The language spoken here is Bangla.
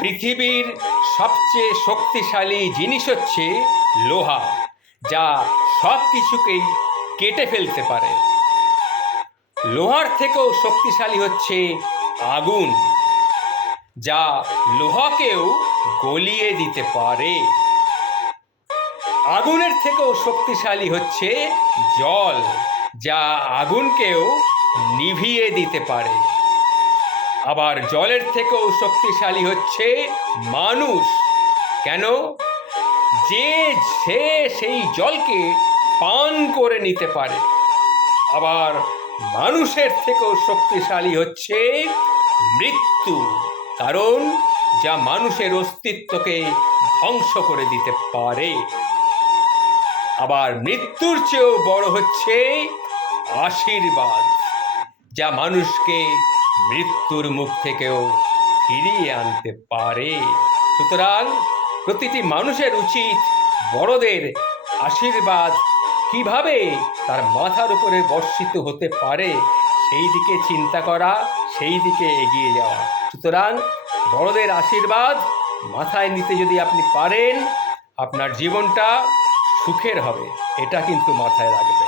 পৃথিবীর সবচেয়ে শক্তিশালী জিনিস হচ্ছে লোহা, যা সব কিছুকেই কেটে ফেলতে পারে। লোহার থেকেও শক্তিশালী হচ্ছে আগুন, যা লোহাকেও গলিয়ে দিতে পারে। আগুনের থেকেও শক্তিশালী হচ্ছে জল, যা আগুনকেও নিভিয়ে দিতে পারে। আবার জলের থেকেও শক্তিশালী হচ্ছে মানুষ। কেন? যে সে সেই জলকে পান করে নিতে পারে। আবার মানুষের থেকেও শক্তিশালী হচ্ছে মৃত্যু, কারণ যা মানুষের অস্তিত্বকে ধ্বংস করে দিতে পারে। আবার মৃত্যুর চেয়েও বড় হচ্ছে আশীর্বাদ, যা মানুষকে মৃত্যুর মুখ থেকেও ফিরিয়ে আনতে পারে। সুতরাং প্রতিটি মানুষের উচিত বড়দের আশীর্বাদ কিভাবে তার মাথার উপরে বর্ষিত হতে পারে সেই দিকে চিন্তা করা, সেই দিকে এগিয়ে যাওয়া। সুতরাং বড়দের আশীর্বাদ মাথায় নিতে যদি আপনি পারেন, আপনার জীবনটা সুখের হবে, এটা কিন্তু মাথায় রাখবেন।